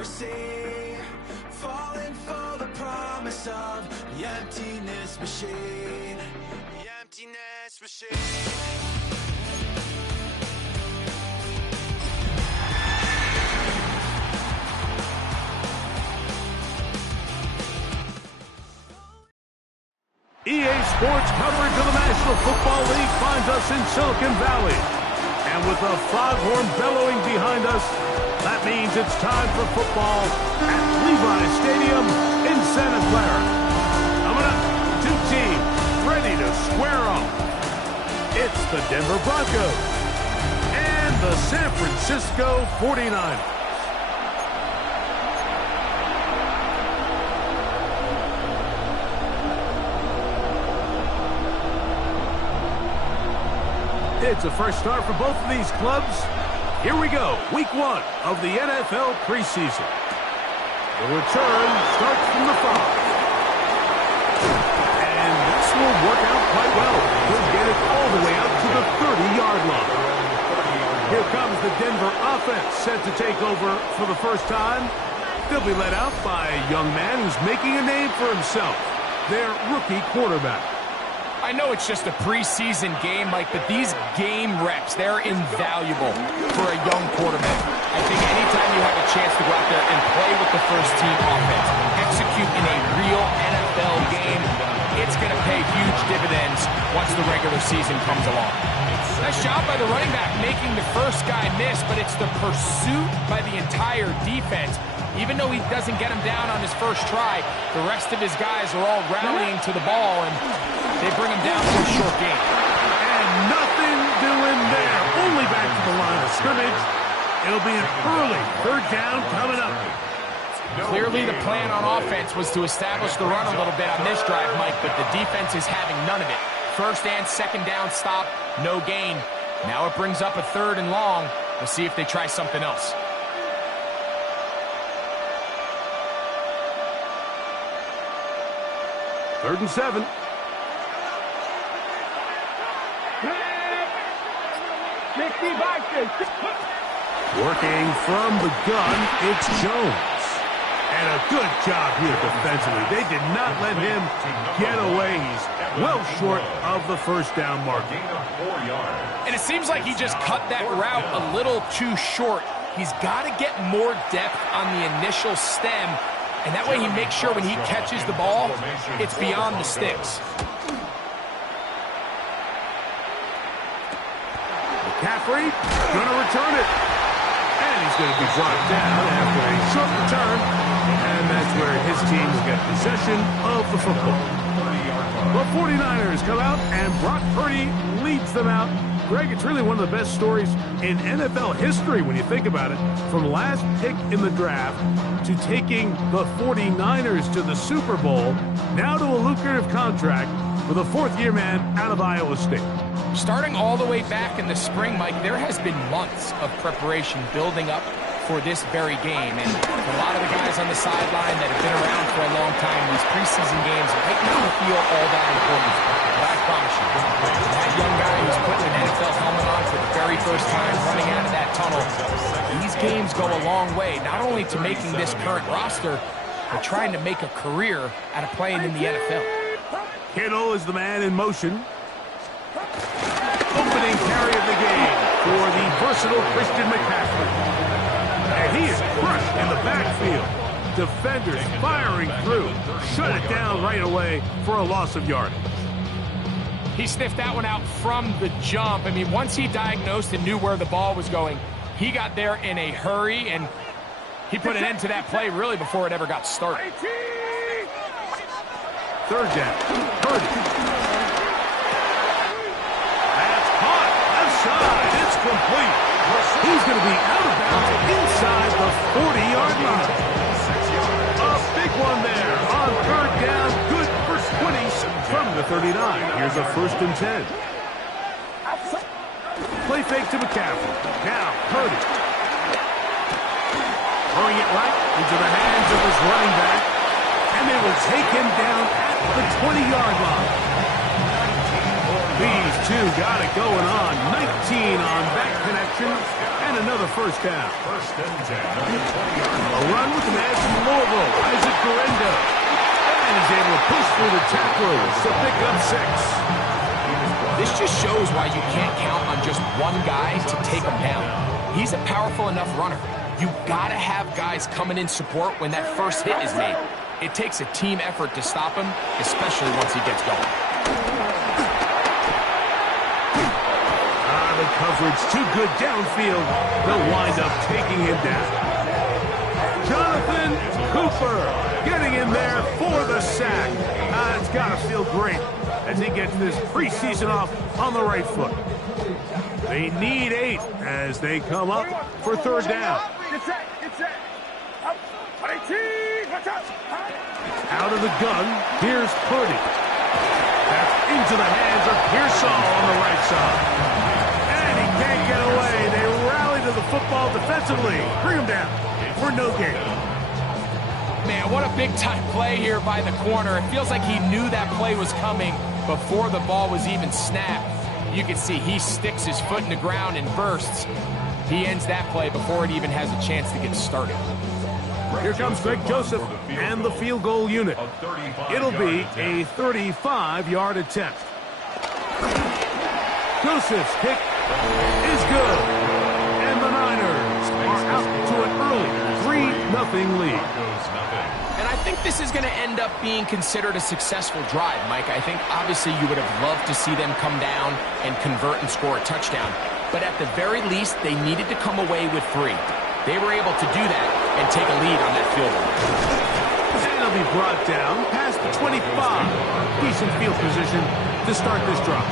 democracy, falling for the promise of the emptiness machine. The emptiness machine. EA Sports coverage of the National Football League finds us in Silicon Valley. And with the foghorn bellowing behind us, that means it's time for football at Levi's Stadium in Santa Clara. Coming up, two teams ready to square off. It's the Denver Broncos and the San Francisco 49ers. It's a fresh start for both of these clubs. Here we go, week one of the NFL preseason. The return starts from the 5. And this will work out quite well. He'll get it all the way out to the 30-yard line. Here comes the Denver offense set to take over for the first time. They'll be led out by a young man who's making a name for himself, their rookie quarterback. I know it's just a preseason game, Mike, but these game reps, they're invaluable for a young quarterback. I think anytime you have a chance to go out there and play with the first-team offense, execute in a real NFL game, it's going to pay huge dividends once the regular season comes along. Nice job by the running back making the first guy miss, but it's the pursuit by the entire defense. Even though he doesn't get him down on his first try, the rest of his guys are all rallying to the ball, and they bring him down for a short gain. And nothing doing there. Only back to the line of scrimmage. It'll be an early third down coming up. Clearly the plan on offense was to establish the run a little bit on this drive, Mike, but the defense is having none of it. First and second down stop, no gain. Now it brings up a third and long. We'll see if they try something else. Third and 7. Working from the gun, it's Jones. And a good job here defensively. They did not let him get away. He's well short of the first down marker. And it seems like he just cut that route a little too short. He's got to get more depth on the initial stem, and that way he makes sure when he catches the ball, it's beyond the sticks. McCaffrey going to return it. And he's going to be brought down after a short return. And that's where his team will get possession of the football. The 49ers come out, and Brock Purdy leads them out. Greg, it's really one of the best stories in NFL history when you think about it. From last pick in the draft to taking the 49ers to the Super Bowl, now to a lucrative contract with a fourth-year man out of Iowa State. Starting all the way back in the spring, Mike, there has been months of preparation building up for this very game. And a lot of the guys on the sideline that have been around for a long time, these preseason games might not feel all that important. But I promise you, that young guy who's putting an NFL helmet on for the very first time running out of that tunnel, these games go a long way, not only to making this current roster, but trying to make a career out of playing in the NFL. Kittle is the man in motion. Opening carry of the game for the versatile Christian McCaffrey. And he is crushed in the backfield. Defenders firing through. Shut it down right away for a loss of yardage. He sniffed that one out from the jump. I mean, once he diagnosed and knew where the ball was going, he got there in a hurry, and he put an end to that play really before it ever got started. Third down. Purdy. That's caught. Left side. It's complete. He's going to be out of bounds inside the 40-yard line. A big one there on third down. Good for 20 from the 39. Here's a 1st and 10. Play fake to McCaffrey. Now Purdy. Throwing it right into the hands of his running back. And they will take him down at the 20-yard line. These 2 got it going on. 19 on that connection, and another first down. A run with the man from Louisville, Isaac Guerrero. And he's able to push through the tacklers to pick up 6. This just shows why you can't count on just one guy to take him down. He's a powerful enough runner. You gotta have guys coming in support when that first hit is made. It takes a team effort to stop him, especially once he gets going. The coverage too good downfield. They'll wind up taking him down. Jonathan Cooper getting in there for the sack. It's got to feel great as he gets this preseason off on the right foot. They need 8 as they come up for third down. Out of the gun, here's Purdy. That's into the hands of Pearsall on the right side. And he can't get away. They rally to the football defensively. Bring him down for no gain. Man, what a big-time play here by the corner. It feels like he knew that play was coming before the ball was even snapped. You can see he sticks his foot in the ground and bursts. He ends that play before it even has a chance to get started. Here comes Greg Joseph and the field goal unit. It'll be a 35-yard attempt. Joseph's kick is good. And the Niners are out to an early 3-0 lead. And I think this is going to end up being considered a successful drive, Mike. I think obviously you would have loved to see them come down and convert and score a touchdown. But at the very least, they needed to come away with 3. They were able to do that and take a lead on that field goal. And they'll be brought down past the 25. Decent field position to start this drive.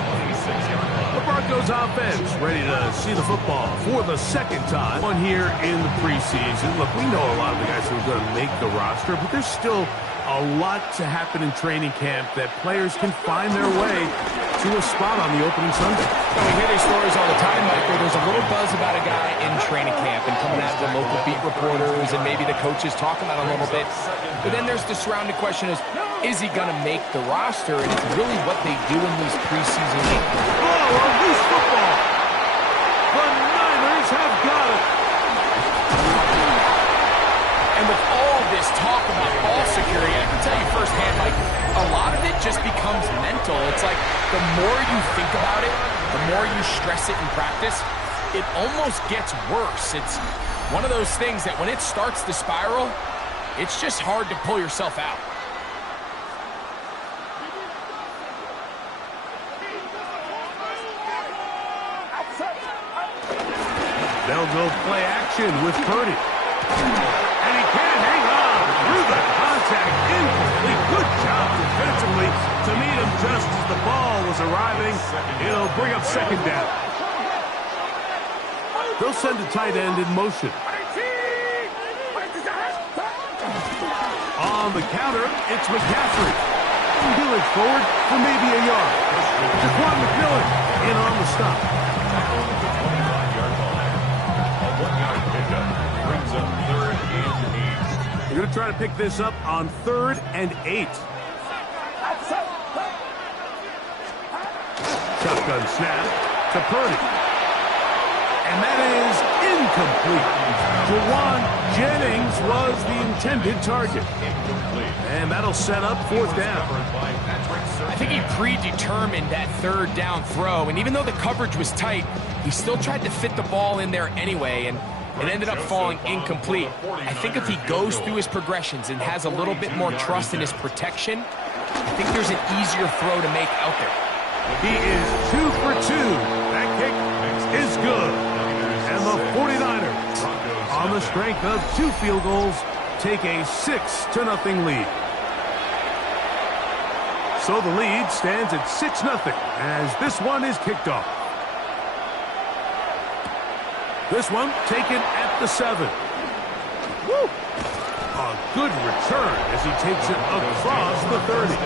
The Broncos offense ready to see the football for the second time on here in the preseason. Look, we know a lot of the guys who are going to make the roster, but there's still a lot to happen in training camp that players can find their way to a spot on the opening Sunday. So we hear these stories all the time, Mike, where there's a little buzz about a guy in training camp and coming out to the local beat reporters and maybe the coaches talking about it a little bit. But then there's the surrounding question is he going to make the roster? And it's really what they do in these preseason games. Oh, a loose football. The Niners have got it. And with all this talk about ball security, I can tell you firsthand, Mike, a lot of it just becomes mental. It's like the more you think about it, the more you stress it in practice, it almost gets worse. It's one of those things that when it starts to spiral, it's just hard to pull yourself out. They'll go play action with Purdy. And he can't hang on through the contact. Incomplete. Good job defensively to meet him just as the ball was arriving. It'll bring up second down. They'll send a tight end in motion. On the counter, it's McCaffrey. He'll forward for maybe a yard. Jaquan McMillan in on the stop. You're going to try to pick this up on 3rd and 8. Shotgun snap to Purdy. And that is incomplete. Jawan Jennings was the intended target. And that'll set up 4th down. I think he predetermined that 3rd down throw, and even though the coverage was tight, he still tried to fit the ball in there anyway, and it ended up falling incomplete. I think if he goes through his progressions and has a little bit more trust in his protection, I think there's an easier throw to make out there. He is 2 for 2. That kick is good. And the 49ers, on the strength of 2 field goals, take a 6-0 lead. So the lead stands at 6-0 as this one is kicked off. This one taken at the 7. Woo! A good return as he takes it across the 30.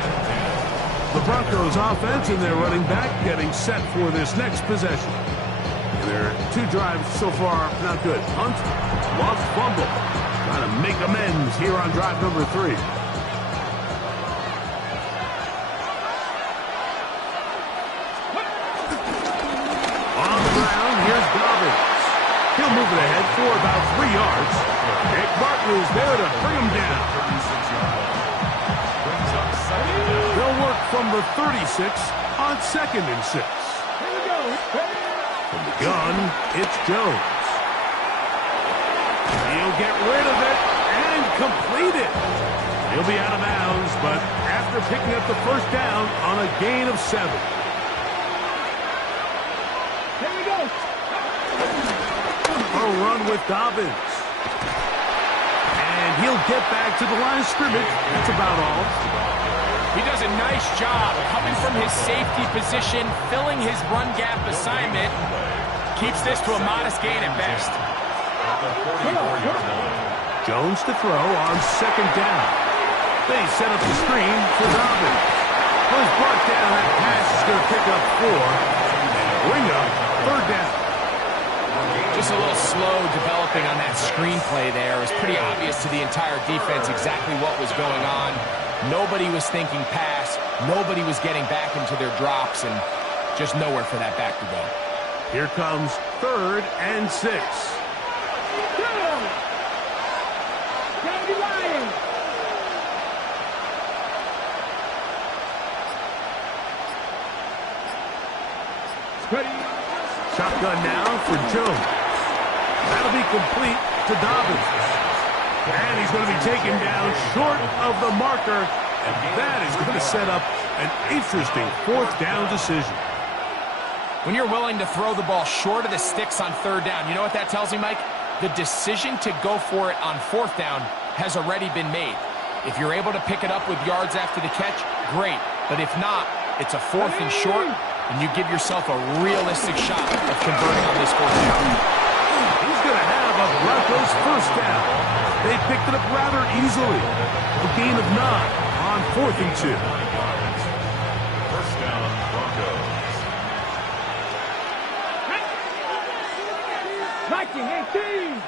The Broncos offense and their running back getting set for this next possession. And their 2 drives so far not good. Hunt, lost fumble. Trying to make amends here on drive number 3. moving ahead for about 3 yards. Nick Martin is there to bring him down. They'll work from the 36 on 2nd and 6. From the gun, it's Jones. He'll get rid of it and complete it. He'll be out of bounds, but after picking up the first down on a gain of 7. Here we go. A run with Dobbins. And he'll get back to the line of scrimmage. That's about all. He does a nice job coming from his safety position, filling his run gap assignment. Keeps this to a modest gain at best. Jones to throw on 2nd down. They set up the screen for Dobbins. Was brought down. That pass is going to pick up 4 and bring up 3rd down. Just a little slow developing on that screenplay there. It was pretty obvious to the entire defense exactly what was going on. Nobody was thinking pass. Nobody was getting back into their drops, and just nowhere for that back to go. Here comes 3rd and 6. Shotgun now for Jones. That'll be complete to Dobbins. And he's going to be taken down short of the marker. And that is going to set up an interesting 4th down decision. When you're willing to throw the ball short of the sticks on 3rd down, you know what that tells me, Mike? The decision to go for it on 4th down has already been made. If you're able to pick it up with yards after the catch, great. But if not, it's a 4th and short, and you give yourself a realistic shot of converting on this 4th down. He's going to have a Broncos first down. They picked it up rather easily. A gain of 9 on 4th and 2. First down, Broncos. 19-18.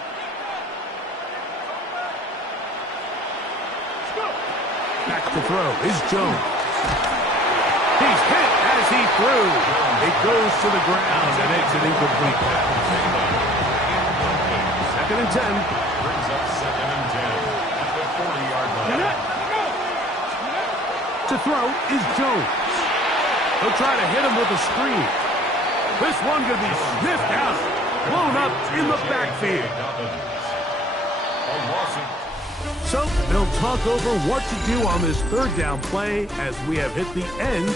Back to throw is Jones. He's hit as he threw. It goes to the ground, and it's an incomplete pass. 2nd and 10. Brings up 2nd and 10 at the 40-yard line. To throw is Jones. He'll try to hit him with a screen. This one going to be sniffed out, blown up in the backfield. So they'll talk over what to do on this 3rd down play as we have hit the end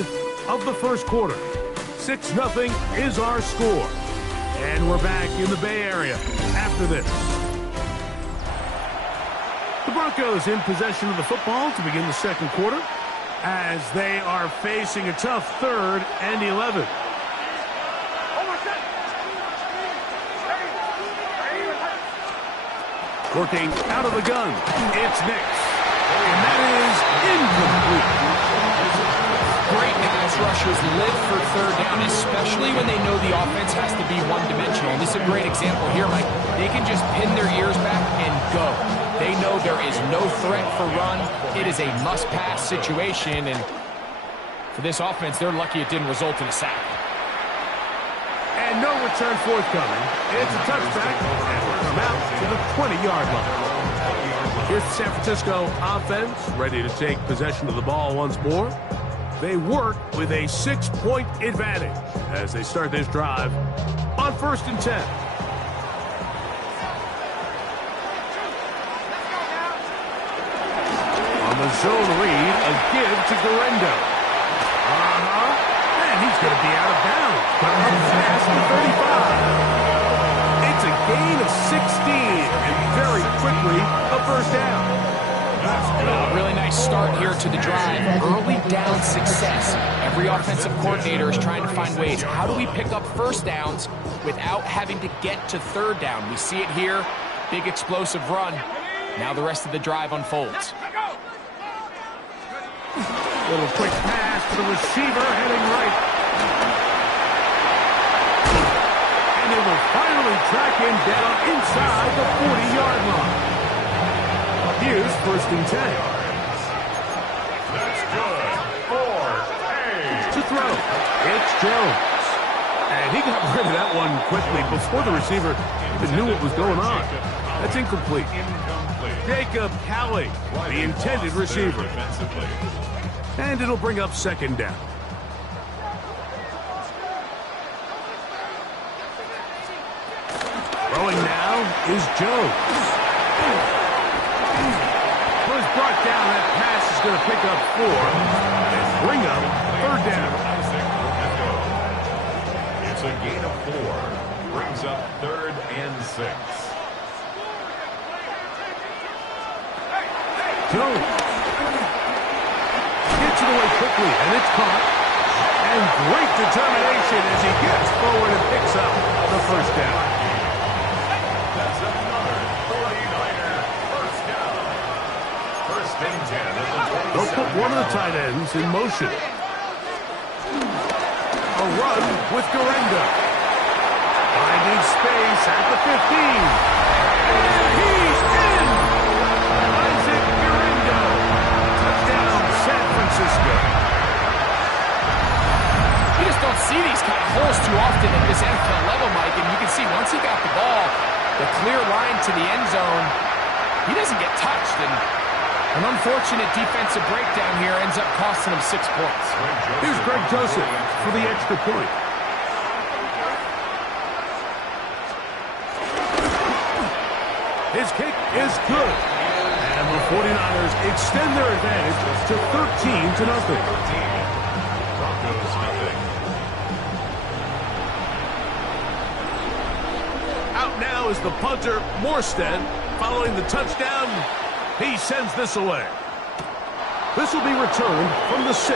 of the first quarter. 6-0 is our score. And we're back in the Bay Area after this. The Broncos in possession of the football to begin the 2nd quarter as they are facing a tough 3rd and 11. Working out of the gun, it's Nix. And that is incomplete. Great pass rushers live for 3rd down, especially when they know the offense has to be one-dimensional. This is a great example here, Mike. They can just pin their ears back and go. They know there is no threat for run. It is a must-pass situation, and for this offense, they're lucky it didn't result in a sack. And no return forthcoming. It's a touchback, and we're come out to the 20-yard line. Here's the San Francisco offense, ready to take possession of the ball once more. They work with a 6-point advantage as they start this drive on 1st and 10. On the zone read, a give to Garendo. And he's going to be out of bounds. But up past the 35. It's a gain of 16, and very quickly a first down. A really nice start here to the drive. Early down success. Every offensive coordinator is trying to find ways. How do we pick up first downs without having to get to 3rd down? We see it here. Big explosive run. Now the rest of the drive unfolds. Little quick pass to the receiver heading right. And they will finally track him down inside the 40-yard line. Here's 1st and 10. That's good. 4-8. To throw, it's Jones. And he got rid of that one quickly before the receiver even knew what was going on. That's incomplete. Jacob Halley, the intended receiver. And it'll bring up second down. Throwing now is Jones. Was brought down. That pass is going to pick up 4 and bring up third down. It's a gain of 4. Brings up 3rd and 6. Jones gets it away quickly, and it's caught. And great determination as he gets forward and picks up the first down. That's another 49er first down. First and 10 at the 27. They'll put one of the tight ends in motion. A run with Garenda. Finding space at the 15. He's in! Isaac Garenda. Touchdown, San Francisco. You just don't see these kind of holes too often at this NFL level, Mike, and you can see once he got the ball, the clear line to the end zone, he doesn't get touched, and an unfortunate defensive breakdown here ends up costing him 6 points. Here's Greg Joseph for the extra point. His kick is good. And the 49ers extend their advantage to 13-0. Broncos nothing. Out now is the punter, Morstead. Following the touchdown, he sends this away. This will be returned from the 6.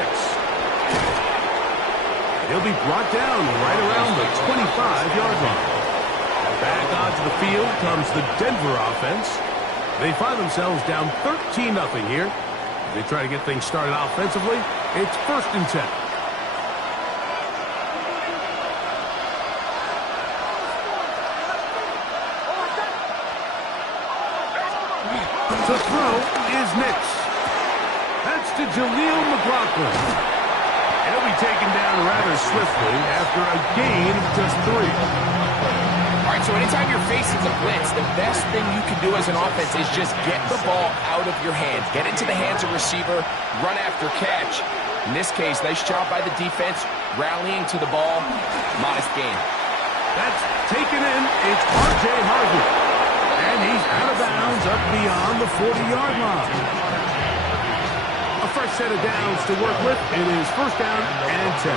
He'll be brought down right around the 25-yard line. Back onto the field comes the Denver offense. They find themselves down 13-0 here. As they try to get things started offensively, it's 1st and 10. To throw is Nix. That's to Jaleel McLaughlin. He'll be taken down rather swiftly after a gain of just 3. All right, so anytime you're facing the blitz, the best thing you can do as an offense is just get the ball out of your hands. Get into the hands of receiver, run after catch. In this case, nice job by the defense, rallying to the ball. Modest gain. That's taken in. It's R.J. Harvey. And he's out of bounds up beyond the 40-yard line. A fresh set of downs to work with. It is 1st down and 10.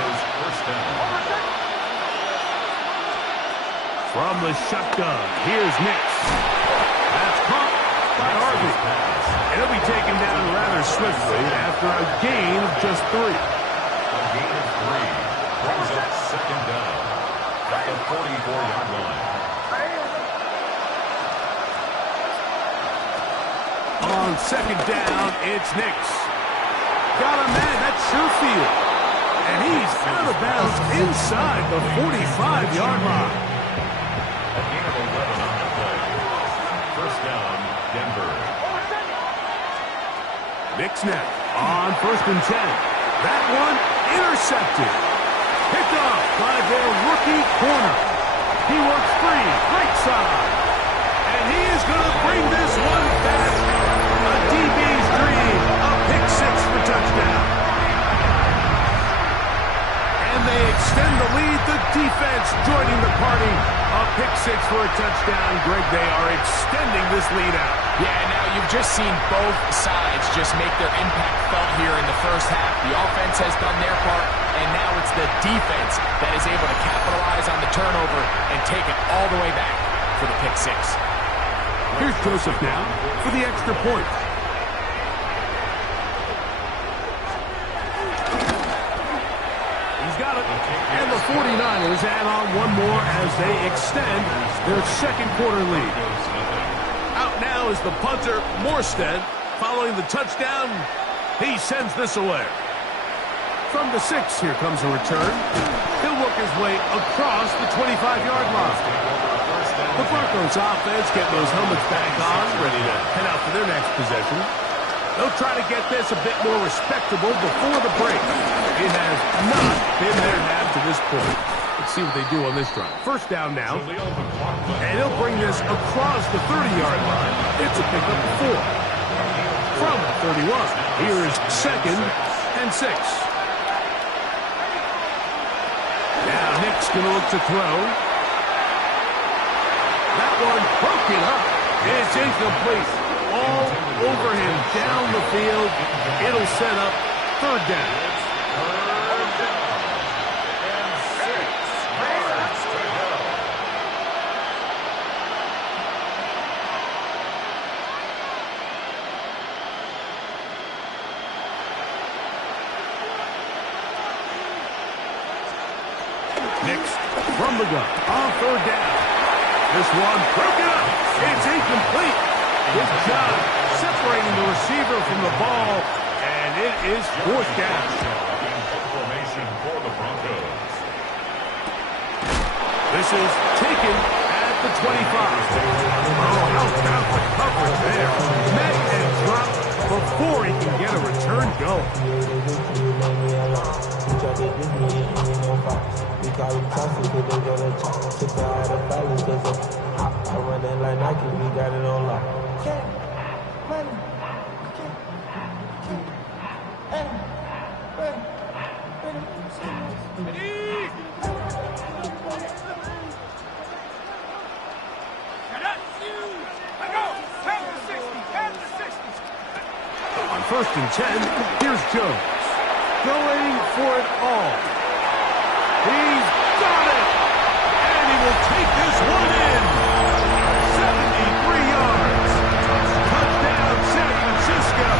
From the shotgun, here's Nix. That's caught by Harvey. And he'll be taken down rather swiftly after a gain of just 3. A gain of 3 brings up 2nd down at the 44-yard line. On 2nd down, it's Nix. Got a man, that's Sherfield. And he's out of bounds inside the 45-yard line. A gain of 11 on the play. 1st down, Denver. Nix now on 1st and 10. That one intercepted. Picked off by their rookie corner. He works free, right side. And he is going to bring this one back. A DB's dream, a pick 6 for touchdown. And they extend the lead. The defense joining the party. A pick 6 for a touchdown. Greg, they are extending this lead out. Yeah, now you've just seen both sides just make their impact felt here in the first half. The offense has done their part, and now it's the defense that is able to capitalize on the turnover and take it all the way back for the pick 6. Here's Joseph now for the extra point. He's got it. And the 49ers add on one more as they extend their 2nd quarter lead. Out now is the punter, Morstead. Following the touchdown, he sends this away. From the 6, here comes a return. He'll work his way across the 25-yard line. The Broncos offense getting those helmets back on, ready to head out for their next possession. They'll try to get this a bit more respectable before the break. It has not been their half to this point. The Let's see what they do on this drive. First down now. And he'll bring this across the 30-yard line. It's a pickup of 4. From 31. Here is 2nd and 6. Now Nick's going to look to throw. That one broken up. It's incomplete. All over him down the field. It'll set up 3rd down. Next, from the gun, on 3rd down. This one broken up. It's incomplete. Good job separating the receiver from the ball, and it is 4th down. Formation for the Broncos. This is taken at the 25. Oh, how about the coverage there? Met and dropped before he can get a return going. I run that like Nike, we got it on lock. On 1st and 10, here's Jones. Going for it all. He's got it! And he will take this one in. 73 yards. Touchdown, San Francisco.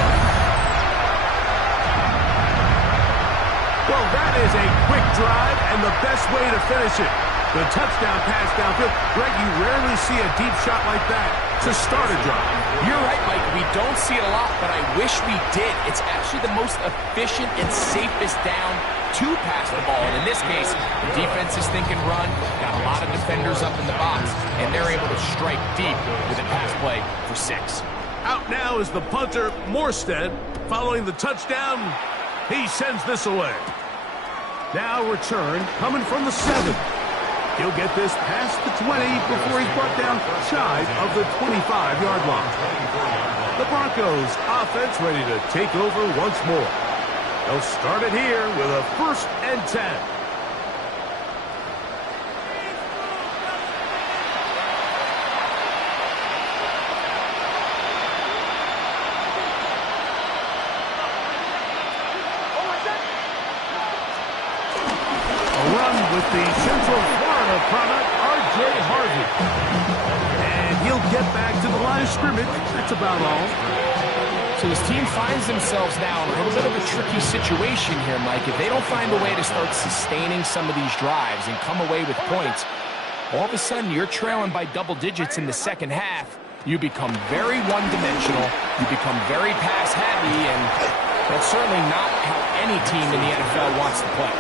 Well, that is a quick drive and the best way to finish it. The touchdown pass downfield. Greg, you rarely see a deep shot like that to start a drive. You're right, Mike. We don't see it a lot, but I wish we did. It's actually the most efficient and safest down to pass the ball. And in this case, the defense is thinking run, got a lot of defenders up in the box, and they're able to strike deep with a pass play for 6. Out now is the punter, Morstead. Following the touchdown, he sends this away. Now return coming from the 7. He'll get this past the 20 before he's brought down shy of the 25-yard line. The Broncos offense ready to take over once more. They'll start it here with a 1st and 10. With the Central Florida product, R.J. Harvey. And he'll get back to the line of scrimmage. That's about all. So his team finds themselves now in a little bit of a tricky situation here, Mike. If they don't find a way to start sustaining some of these drives and come away with points, all of a sudden you're trailing by double digits in the second half. You become very one-dimensional. You become very pass-heavy, and that's certainly not how any team in the NFL wants to play.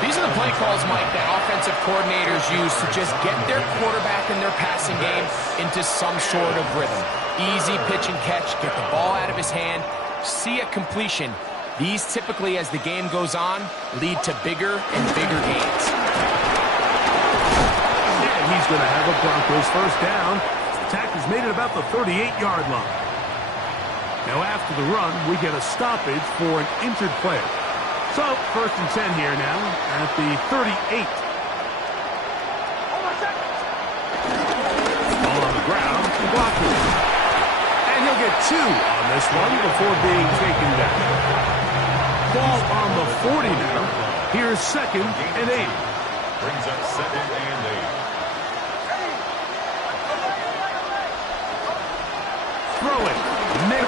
These are the play calls, Mike, that offensive coordinators use to just get their quarterback and their passing game into some sort of rhythm. Easy pitch and catch, get the ball out of his hand, see a completion. These typically, as the game goes on, lead to bigger and bigger gains. And he's going to have a Broncos 1st down. Attackers made it about the 38-yard line. Now after the run, we get a stoppage for an injured player. So 1st and 10 here now at the 38. Ball on the ground, blocking. And he'll get 2 on this one before being taken down. Ball on the 40 now. Here's 2nd and 8. Brings up 2nd and 8. Throw it. Mix.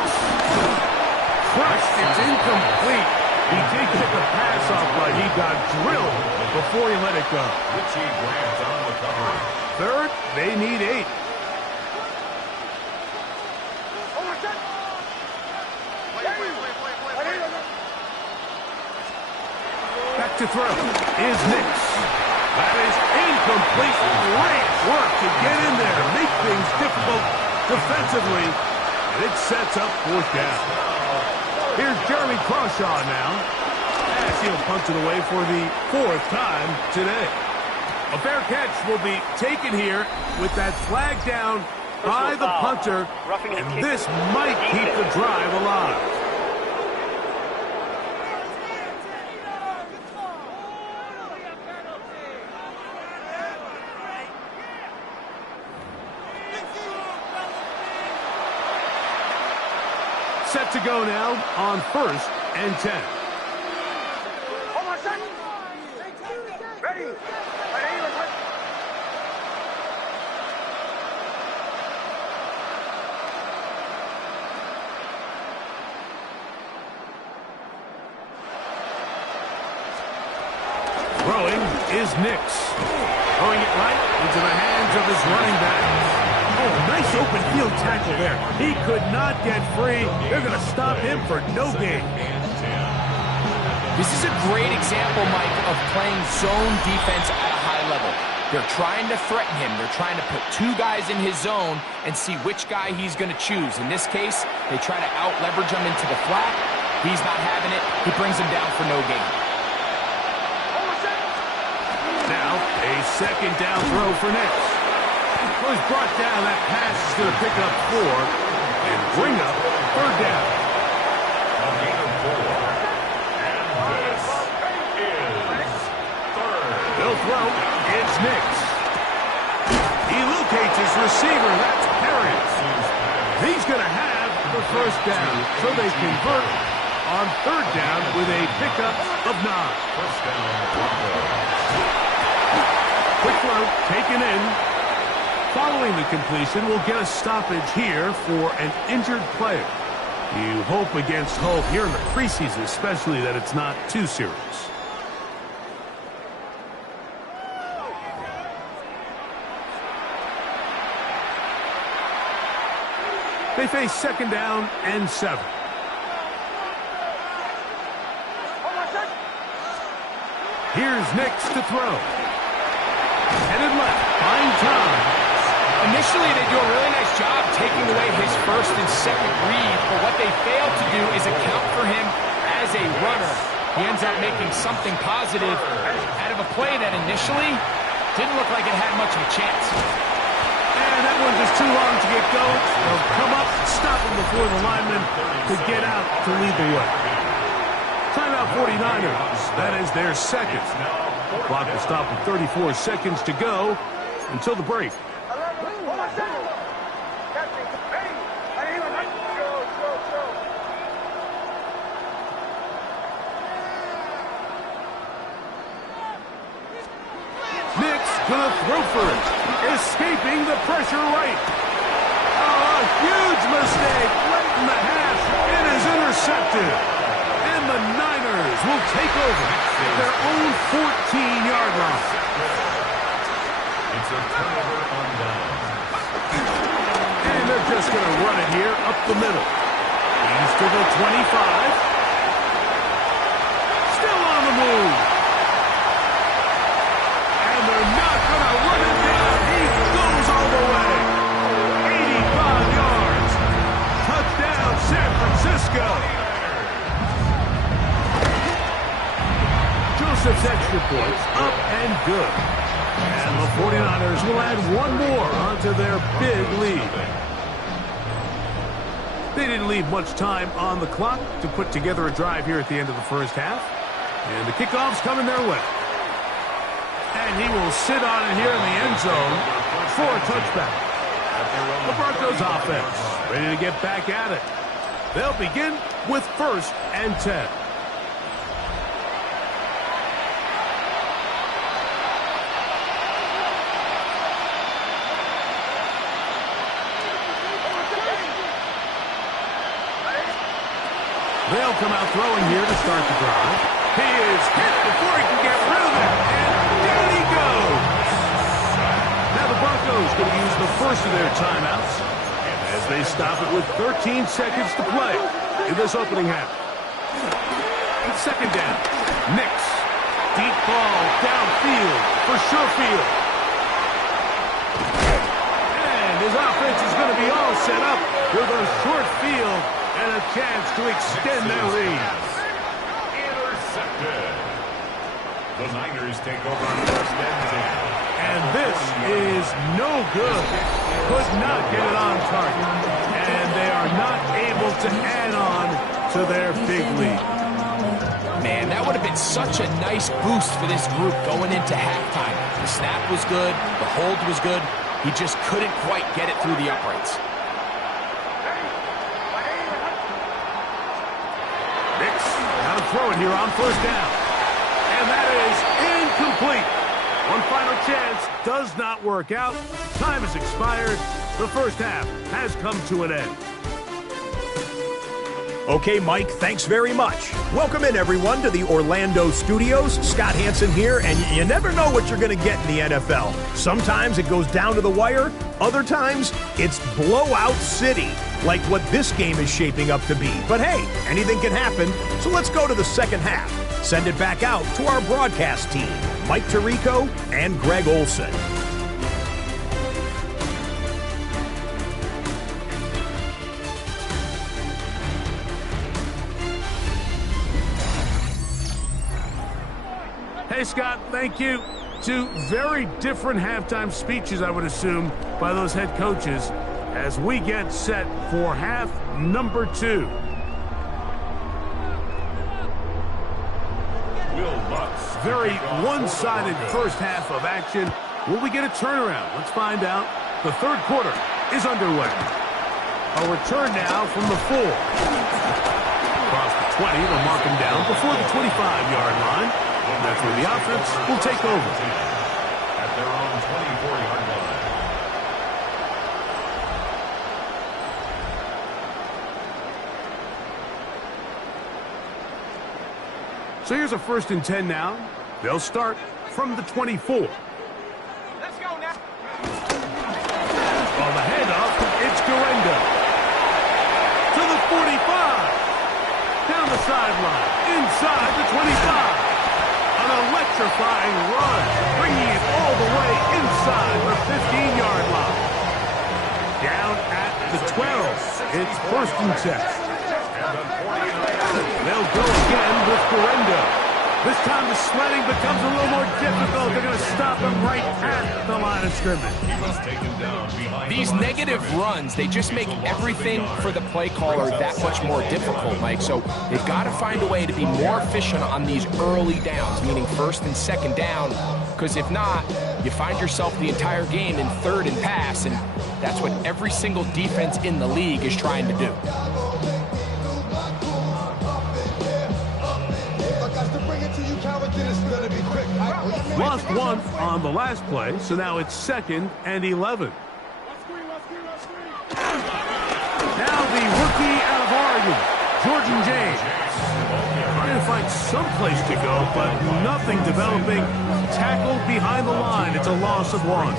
Crushed. It's incomplete. He did get the pass off, but he got drilled before he let it go. Richie Grant on the recovery. 3rd, they need 8. Back to throw is Nix. That is incomplete. Great work to get in there, make things difficult defensively, and it sets up 4th down. Here's Jeremy Crawshaw now, as he'll punch it away for the 4th time today. A fair catch will be taken here with that flag down by the punter, and this might keep the drive alive. Set to go now on 1st and 10. Ready. Throwing is Nix. Throwing it right into the hands of his running back. Oh, nice open field tackle there. He could not get free. They're going to stop him for no gain. This is a great example, Mike, of playing zone defense at a high level. They're trying to threaten him. They're trying to put 2 guys in his zone and see which guy he's going to choose. In this case, they try to out-leverage him into the flat. He's not having it. He brings him down for no gain. Now, a second down throw for Nix. Was brought down. That pass is going to pick up 4 and bring up 3rd down. A gain of 4. And this is 3rd. They'll throw. It's Nix. He locates his receiver. That's Perry. He's going to have the 1st down. So they convert on 3rd down with a pickup of 9. 1st down, Broncos. Quick throw taken in. Following the completion, we'll get a stoppage here for an injured player. You hope against hope here in the preseason, especially that it's not too serious. They face 2nd down and 7. Here's Nix to throw. Headed left, find time. Initially, they do a really nice job taking away his 1st and 2nd read, but what they fail to do is account for him as a runner. He ends up making something positive out of a play that initially didn't look like it had much of a chance. And that one's just too long to get going. They'll come up, stop him before the lineman could get out to lead the way. Timeout 49ers. That is their 2nd. Clock will stop with 34 seconds to go until the break. Nix gonna throw for it. Escaping the pressure right. Oh, a huge mistake late in the half. It is intercepted. And the Niners will take over at their own 14-yard line. It's a turnover on downs. And they're just going to run it here up the middle. He's to the 25. Still on the move. And they're not going to run it down. He goes all the way. 85 yards. Touchdown, San Francisco. Joseph's extra points up and good. And the 49ers will add 1 more onto their big lead. They didn't leave much time on the clock to put together a drive here at the end of the 1st half. And the kickoff's coming their way. And he will sit on it here in the end zone for a touchback. The Broncos offense ready to get back at it. They'll begin with 1st and 10. They'll come out throwing here to start the drive. He is hit before he can get rid of it, and down he goes. Now the Broncos going to use the 1st of their timeouts as they stop it with 13 seconds to play in this opening half. 2nd down. Nix. Deep ball downfield for Sherfield. And his offense is going to be all set up with a short field and a chance to extend their lead. Intercepted. The Niners take over on 1st and 10. this is no good. Could not get it on target. And they are not able to add on to their big lead. Man, that would have been such a nice boost for this group going into halftime. The snap was good. The hold was good. He just couldn't quite get it through the uprights. Nix, now to throw it here on first down. And that is incomplete. One final chance does not work out. Time has expired. The first half has come to an end. Okay, Mike, thanks very much. Welcome in, everyone, to the Orlando studios. Scott Hansen here, and you never know what you're going to get in the NFL. Sometimes it goes down to the wire. Other times, it's blowout city, like what this game is shaping up to be. But hey, anything can happen, so let's go to the second half. Send it back out to our broadcast team, Mike Tirico and Greg Olson. Hey, Scott, thank you. Two very different halftime speeches, I would assume, by those head coaches as we get set for half number 2. Very one-sided first half of action. Will we get a turnaround? Let's find out. The third quarter is underway. A return now from the 4. Across the 20, they'll mark him down before the 25-yard line. That's where the offense will take over. At their own 24-yard line. So here's a 1st and 10 now. They'll start from the 24. Let's go now. On the handoff, it's Garendo. To the 45. Down the sideline. Inside the 25. An electrifying run, bringing it all the way inside the 15-yard line. Down at the 12. It's 1st and 10. They'll go again with Garendo. This time the sledding becomes a little more difficult. They're going to stop him right at the line of scrimmage. These negative runs, they just make everything for the play caller that much more difficult, Mike. So they've got to find a way to be more efficient on these early downs, meaning 1st and 2nd down, because if not, you find yourself the entire game in 3rd and pass, and that's what every single defense in the league is trying to do. Lost one on the last play, so now it's 2nd and 11. Now the rookie out of Oregon, Jordan James. Trying to find some place to go, but nothing developing. Tackled behind the line. It's a loss of 1.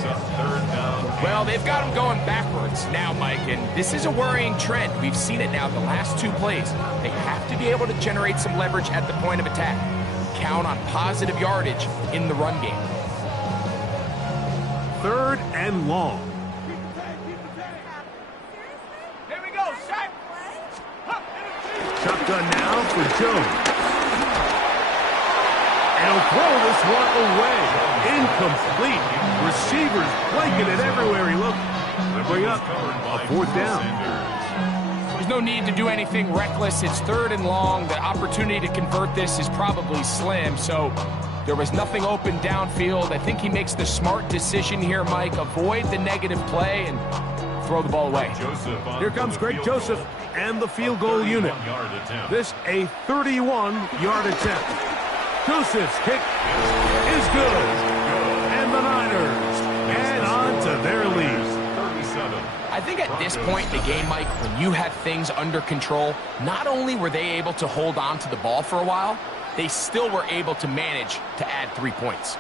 Well, they've got him going backwards now, Mike, and this is a worrying trend. We've seen it now the last 2 plays. They have to be able to generate some leverage at the point of attack. Count on positive yardage in the run game. 3rd and long. Here we go, shot. Shotgun now for Jones. And he'll throw this one away. Incomplete. Receivers blanking it everywhere he looked. They'll bring up a 4th down. There's no need to do anything reckless. It's 3rd and long. The opportunity to convert this is probably slim, so there was nothing open downfield. I think he makes the smart decision here, Mike. Avoid the negative play and throw the ball away. Here comes Greg Joseph and the field goal unit. This a 31-yard attempt. Joseph's kick is good. And the Niners add on to their lead. I think at this point in the game, Mike, when you have things under control, not only were they able to hold on to the ball for a while, they still were able to manage to add 3 points.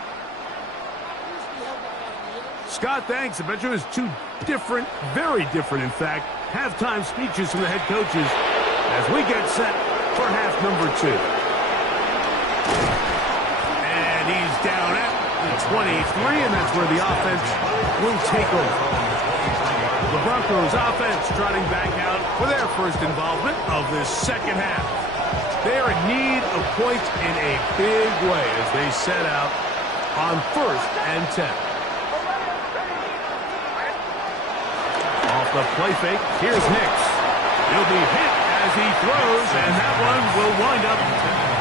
Scott, thanks. I bet you there's 2 different, very different, in fact, halftime speeches from the head coaches as we get set for half number 2. And he's down at the 23, and that's where the offense will take over. The Broncos offense trotting back out for their first involvement of this second half. They are in need of points in a big way as they set out on 1st and 10. the play fake. Here's Hicks. He'll be hit as he throws, and that one will wind up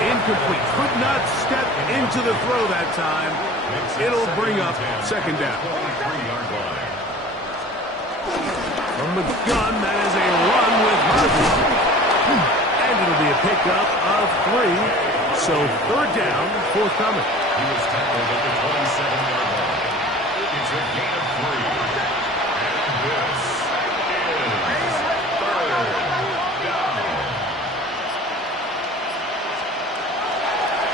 incomplete. Could not step into the throw that time. It'll bring up second down. From the gun, that is a run with Murphy. And it'll be a pickup of 3. So third down, forthcoming. He was tackled at the 27-yard line. It's a gain of 3. And this is third down.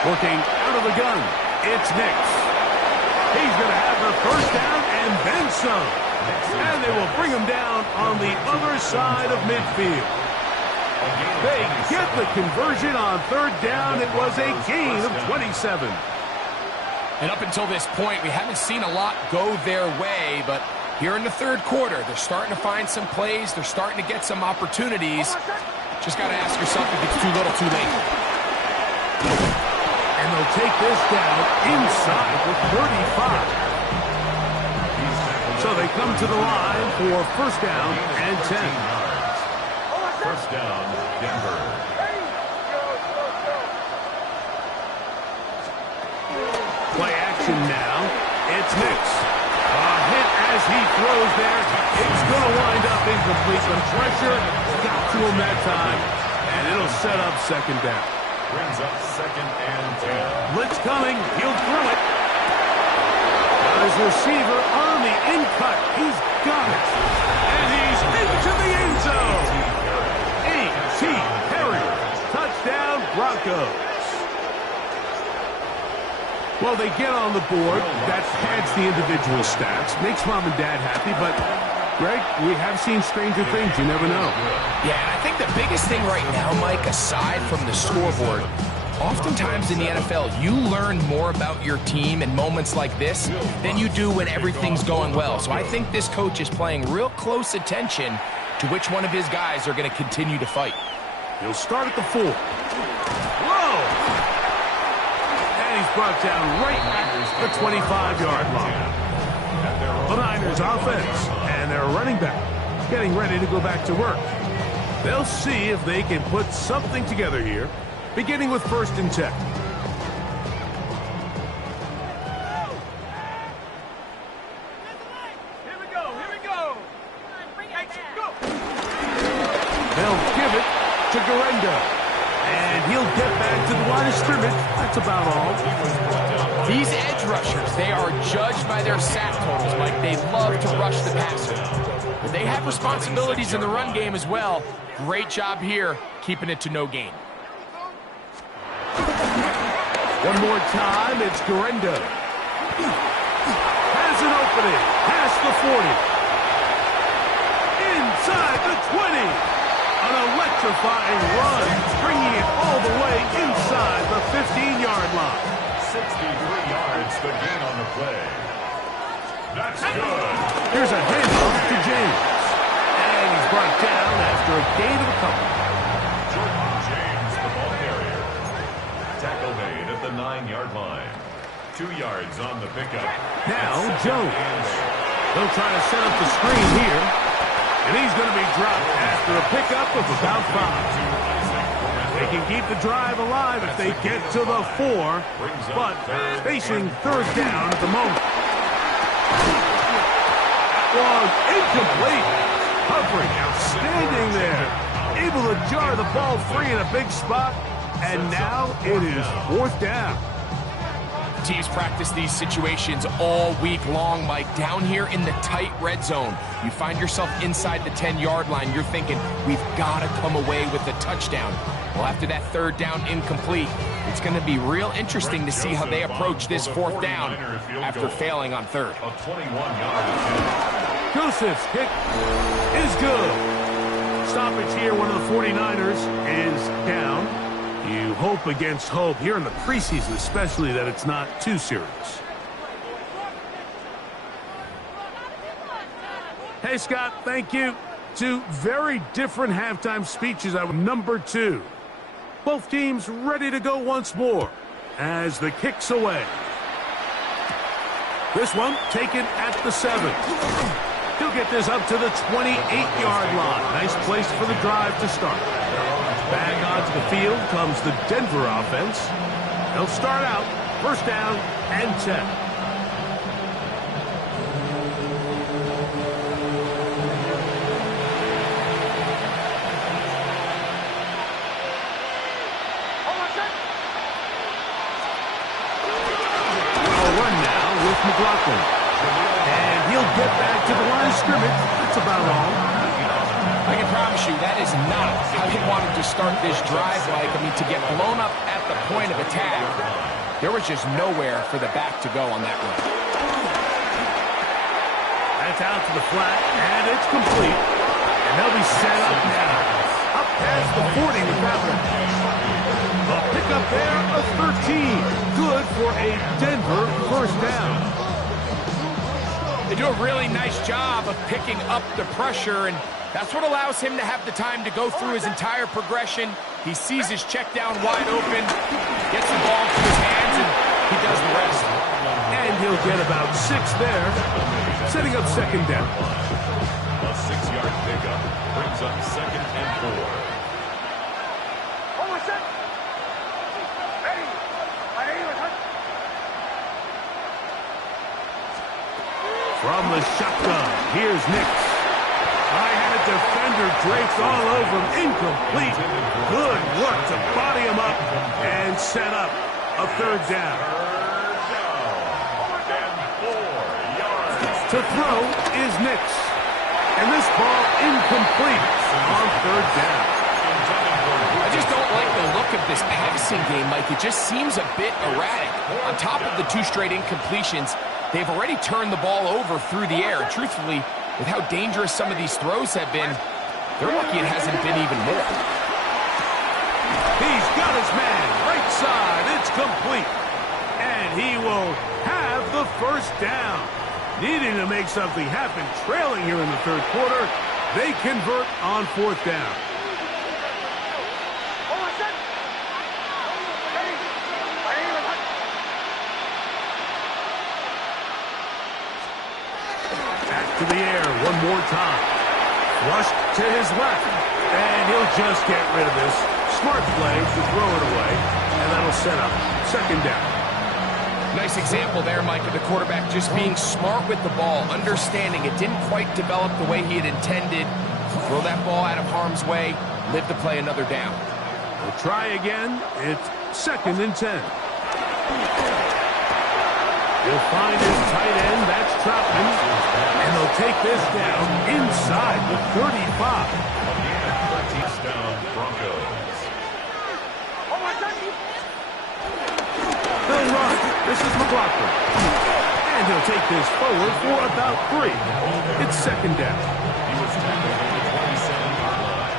Working out of the gun, it's Nix. He's going to have the first down and then some. And they will bring him down on the other side of midfield. They get the conversion on third down. It was a gain of 27. And up until this point, we haven't seen a lot go their way, but here in the third quarter, they're starting to find some plays. They're starting to get some opportunities. Just got to ask yourself if it's too little, too late. And they'll take this down inside the 35. So they come to the line for first down and 10. First down, Denver. Play action now. It's Nix. A hit as he throws there. It's going to wind up incomplete. The pressure got to him that time, and it'll set up second down. Brings up second and 10. Blitz coming. He'll throw it. His receiver on the in cut. He's got it. And he's into the end zone. A.T. Perry. Touchdown, Broncos. Well, they get on the board. That pads the individual stats. Makes mom and dad happy, but, Greg, we have seen stranger things. You never know. Yeah, and I think the biggest thing right now, Mike, aside from the scoreboard, oftentimes in the NFL, you learn more about your team in moments like this than you do when everything's going well. So I think this coach is paying real close attention to which one of his guys are going to continue to fight. He'll start at the 4. Whoa! And he's brought down right at the 25-yard line. The Niners offense and their running back getting ready to go back to work. They'll see if they can put something together here, beginning with first and 10. Here we go. Go. They'll give it to Garenda. And he'll get back to the line of scrimmage. That's about all. These edge rushers, they are judged by their sack totals, Mike. They love to rush the passer. But they have responsibilities in the run game as well. Great job here, keeping it to no gain. One more time, it's Garenda. Has an opening, past the 40. Inside the 20. An electrifying run, bringing it all the way inside the 15-yard line. 63 yards, the gain on the play. That's good. Here's a handoff to James. And he's brought down after a gain of a couple. Jordan James, the ball carrier. Tackle made at the 9-yard line. 2 yards on the pickup. Now Jones. They'll try to set up the screen here. And he's going to be dropped after a pickup of about 5. They can keep the drive alive if they get to the 4, but facing third down at the moment. That was incomplete. Hovering, outstanding there. Able to jar the ball free in a big spot, and now it is fourth down. Teams practice these situations all week long, Mike. Down here in the tight red zone, you find yourself inside the 10-yard line. You're thinking, we've got to come away with a touchdown. Well, after that third down incomplete, it's going to be real interesting to see how they approach this fourth down after failing on third. A 21-yard attempt. Joseph's kick is good. Stoppage here, one of the 49ers is down. You hope against hope here in the preseason, especially, that it's not too serious. Hey, Scott, thank you. Two very different halftime speeches. Number 2. Both teams ready to go once more as the kick's away. This one taken at the 7. He'll get this up to the 28-yard line. Nice place for the drive to start. Back onto the field comes the Denver offense. They'll start out first down and 10. McLaughlin. And he'll get back to the line of scrimmage. That's about all. I can promise you that is not how he wanted to start this drive, Mike. I mean, to get blown up at the point of attack, there was just nowhere for the back to go on that one. That's out to the flat, and it's complete. And they'll be set up now. Up past the 40 with that one. A pickup there of 13. Good for a Denver first down. They do a really nice job of picking up the pressure, and that's what allows him to have the time to go through his entire progression. He sees his check down wide open, gets the ball to his hands, and he does the rest. And he'll get about 6 there, setting up second down. A 6-yard pickup brings up 2nd and 4. From the shotgun, here's Nix. I had a defender draped all over him. Incomplete. Good work to body him up and set up a third down. To throw is Nix. And this ball incomplete on third down. I just don't like the look of this passing game, Mike. It just seems a bit erratic. On top of the 2 straight incompletions, they've already turned the ball over through the air. And truthfully, with how dangerous some of these throws have been, they're lucky it hasn't been even more. He's got his man, right side, it's complete. And he will have the first down. Needing to make something happen, trailing here in the third quarter, they convert on fourth down. To the air one more time. Flushed to his left. And he'll just get rid of this. Smart play to throw it away. And that'll set up second down. Nice example there, Mike, of the quarterback just being smart with the ball, understanding it didn't quite develop the way he had intended. Throw that ball out of harm's way, live to play another down. We'll try again. It's 2nd and 10. He'll find his tight end. That's Troutman. And they'll take this down inside the 35. First down, Broncos. They'll run. This is McLaughlin. And he'll take this forward for about 3. It's second down. He was tackled at the 27-yard line.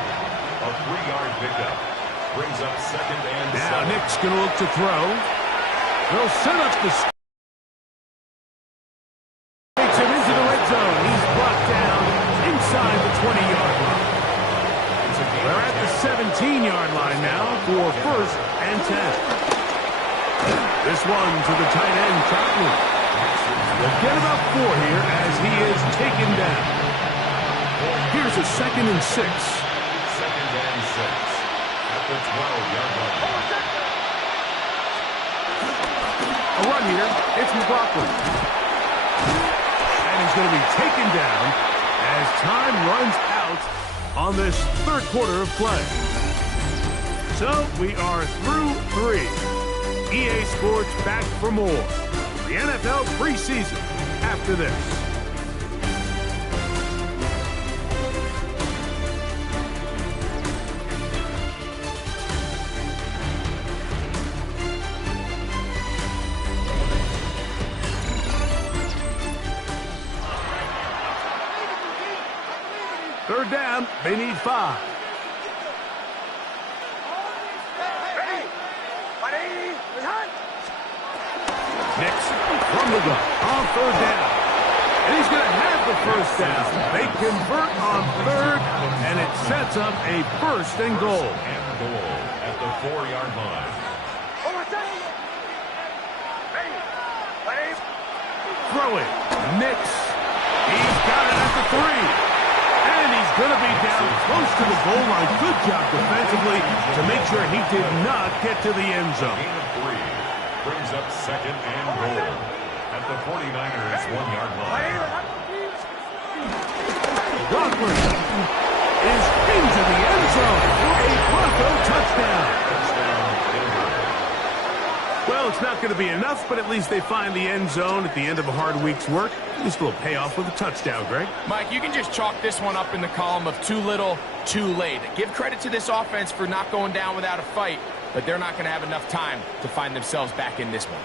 A 3-yard pickup brings up 2nd and 7. Now Nick's going to look to throw. They'll set up the... Takes him into the red zone. He's brought down inside the 20-yard line. They're at the 17-yard line now for first and 10. This one to the tight end, Troutman. They'll get about 4 here as he is taken down. Here's a 2nd and 6. 2nd and 6 at the 12-yard line. A run here. It's McLaughlin. And he's going to be taken down as time runs out on this third quarter of play. So we are through 3. EA Sports back for more. The NFL preseason after this. Third down, they need 5. Next, from the gun, on third down. And he's going to have the first down. They convert on third, and it sets up a first and goal. And goal at the 4-yard line. Throw it. Nix. He's got it at the 3. And he's going to be down close to the goal line. Good job defensively to make sure he did not get to the end zone. Gain of 3 brings up second and goal at the 49ers 1-yard line. Rockland is into the end zone for a Bronco touchdown. Well, it's not going to be enough, but at least they find the end zone at the end of a hard week's work. Just a little payoff with a touchdown, Greg. Mike, you can just chalk this one up in the column of too little, too late. Give credit to this offense for not going down without a fight, but they're not going to have enough time to find themselves back in this one.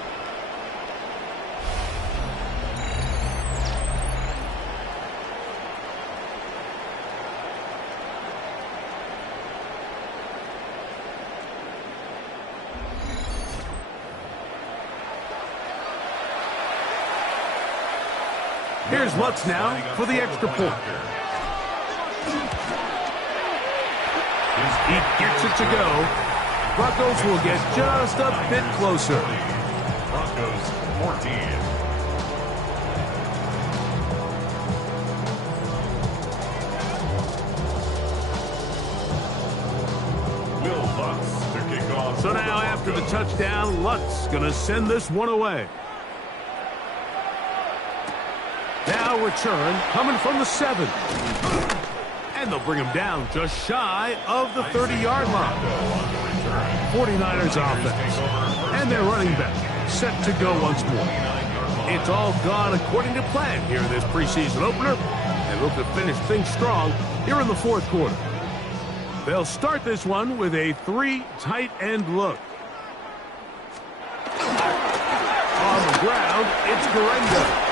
Here's Lutz now for the extra point. He gets it to go. Broncos will get just a bit closer. Broncos 14. Will Lutz to kick off. So now after the touchdown, Lutz going to send this one away. Now return coming from the 7. And they'll bring him down just shy of the 30-yard line. 49ers offense. And their running back set to go once more. It's all gone according to plan here in this preseason opener. And look to finish things strong here in the fourth quarter. They'll start this one with a 3 tight end look. On the ground, it's Garenda.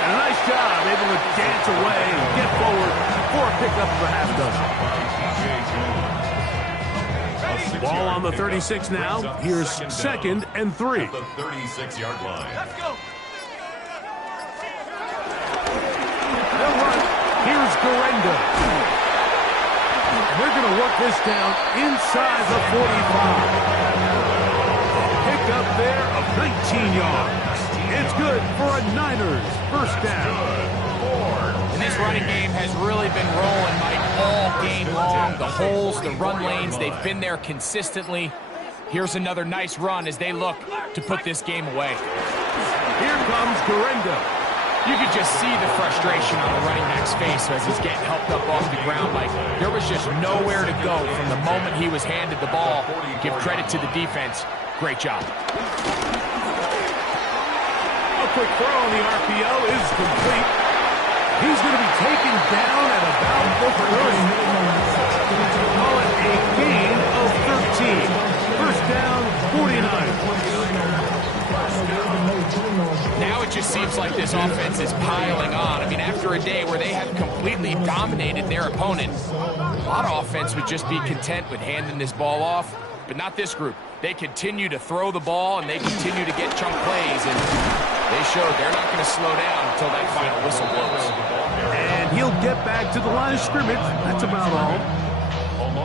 And a nice job, able to dance away and get forward for a pickup of a half dozen. Ball on the 36 now. Here's second and 3. At the 36-yard line. Let's go. They'll run. Here's Garenda. They're going to work this down inside the 45. Pick up there of 19 yards. It's good for a Niners first down. And this running game has really been rolling, Mike, all game long. The holes, the run lanes, they've been there consistently. Here's another nice run as they look to put this game away. Here comes Garenda. You could just see the frustration on the running back's face as he's getting helped up off the ground. Like, there was just nowhere to go from the moment he was handed the ball. Give credit to the defense. Great job. Quick throw on the RPO is complete. He's going to be taken down at about the 30. Call it a gain of 13. First down, 49. Now it just seems like this offense is piling on. I mean, after a day where they have completely dominated their opponent, a lot of offense would just be content with handing this ball off, but not this group. They continue to throw the ball, and they continue to get chunk plays, and they showed they're not going to slow down until that final whistle blows. And he'll get back to the line of scrimmage. That's about all.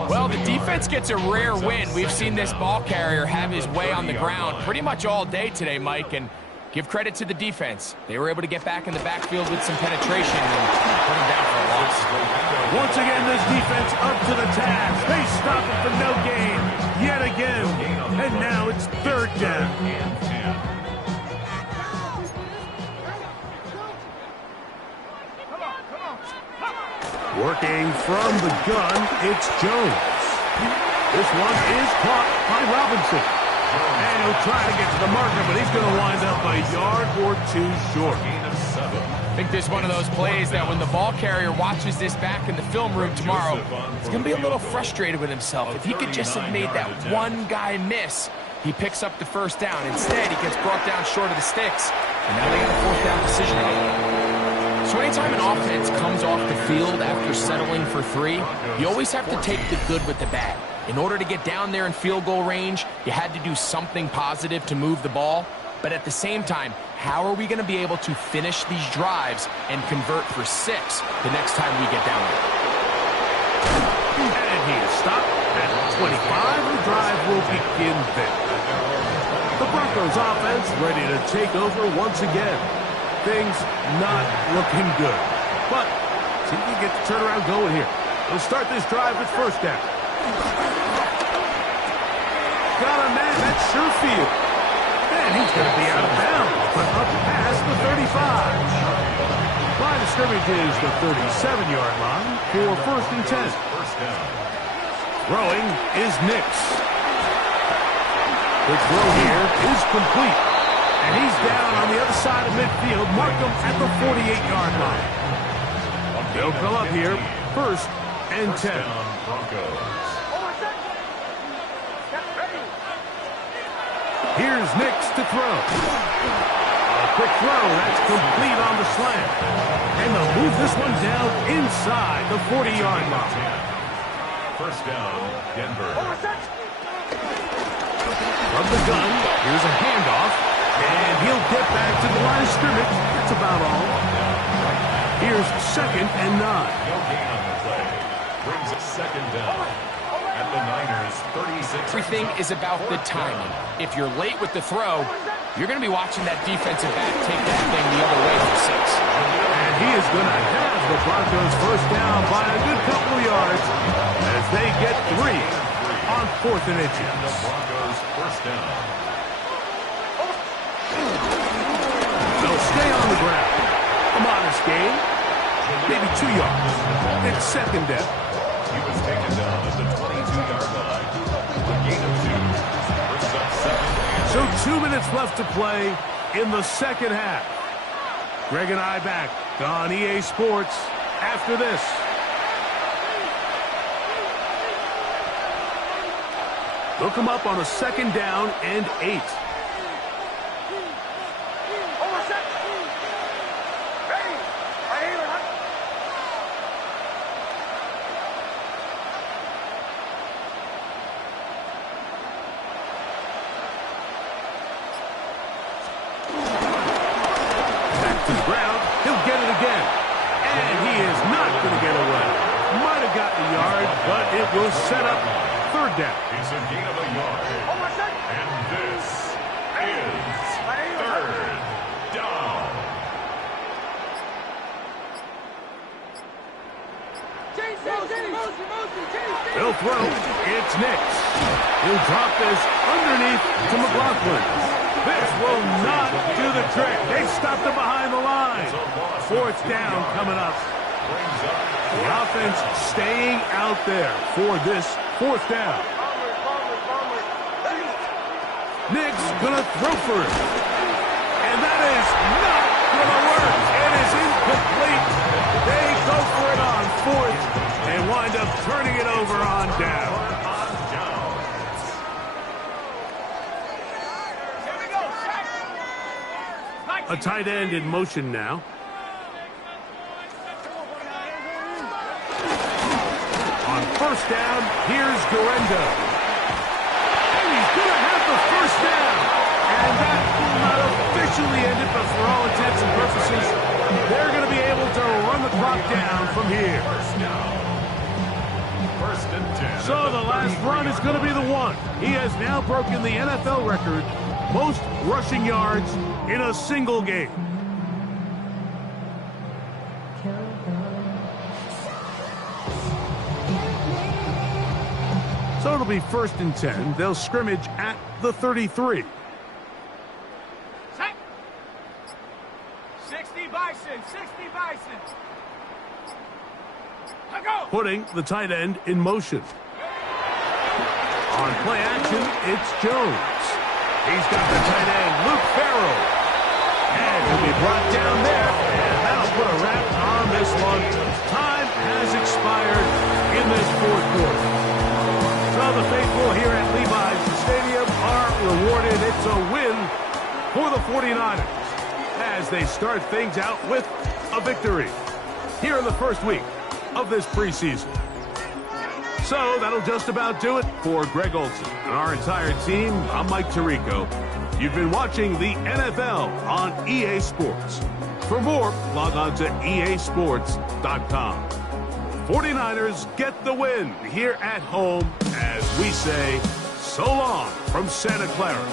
Well, the defense gets a rare win. We've seen this ball carrier have his way on the ground pretty much all day today, Mike, and give credit to the defense. They were able to get back in the backfield with some penetration and put him down for a loss. Once again, this defense up to the task. They stop it for no gain yet again. And now it's third down. Working from the gun, it's Jones. This one is caught by Robinson. And he'll try to get to the marker, but he's going to wind up a yard or 2 short. I think this is one of those plays that when the ball carrier watches this back in the film room tomorrow, he's going to be a little frustrated with himself. If he could just have made that one guy miss, he picks up the first down. Instead, he gets brought down short of the sticks, and now they got a fourth down decision to make. So anytime an offense comes off the field after settling for 3, you always have to take the good with the bad. In order to get down there in field goal range, you had to do something positive to move the ball. But at the same time, how are we going to be able to finish these drives and convert for 6 the next time we get down there? And he is stopped at 25. The drive will begin there. The Broncos offense ready to take over once again. Things not looking good. But see if he can get the turnaround going here. He'll start this drive with first down. Got a man, that's Sherfield. And he's going to be out of bounds, but up past the 35. Line of scrimmage is the 37-yard line for first and 10. Throwing is Nix. The throw here is complete. And he's down on the other side of midfield. Mark him at the 48-yard line. They'll come up here, first and 10. Here's Nix to throw. A quick throw, that's complete on the slant. And they'll move this one down inside the 40-yard line. First down, Denver. From the gun, here's a handoff. And he'll get back to the line of scrimmage. That's about all. Here's second and 9. No gain on the play. Brings a second down. At the Niners, 36. Everything is about the timing. If you're late with the throw, you're going to be watching that defensive back take that thing the other way for 6. And he is going to have the Broncos first down by a good couple of yards as they get 3 on 4th and inches. The Broncos first down. They'll stay on the ground. A modest gain, maybe 2 yards. It's second down. He was taken down at the 22-yard line. A gain of 2. Brings up second and So 2 minutes left to play in the second half. Greg and I back on EA Sports after this. They'll come up on a second down and 8. To the ground, he'll get it again. And he is not going to get away. Might have gotten a yard, but it will set up third down. it's a gain of a yard. And this is third down. They'll throw. It's Nix. He'll drop this underneath to McLaughlin. This will not do the trick. They stopped him behind the line. Fourth down coming up. The offense staying out there for this fourth down. Nix gonna throw for it. And that is not gonna work. It is incomplete. They go for it on fourth and wind up turning it over on down. A tight end in motion now. On first down, here's Guerrero. And he's going to have the first down. And that will not officially end it, but for all intents and purposes, they're going to be able to run the clock down from here. First and 10. So the last run is going to be the one. He has now broken the NFL record, most rushing yards in a single game. So it'll be first and 10. They'll scrimmage at the 33. 60 Bison, 60 Bison. Go. Putting the tight end in motion. On play action, it's Jones. He's got the tight end, Luke Farrell. And he'll be brought down there. And that'll put a wrap on this one. Time has expired in this fourth quarter. So the faithful here at Levi's Stadium are rewarded. It's a win for the 49ers as they start things out with a victory here in the first week of this preseason. So that'll just about do it for Greg Olson and our entire team. I'm Mike Tirico. You've been watching the NFL on EA Sports. For more, log on to easports.com. 49ers get the win here at home as we say so long from Santa Clara.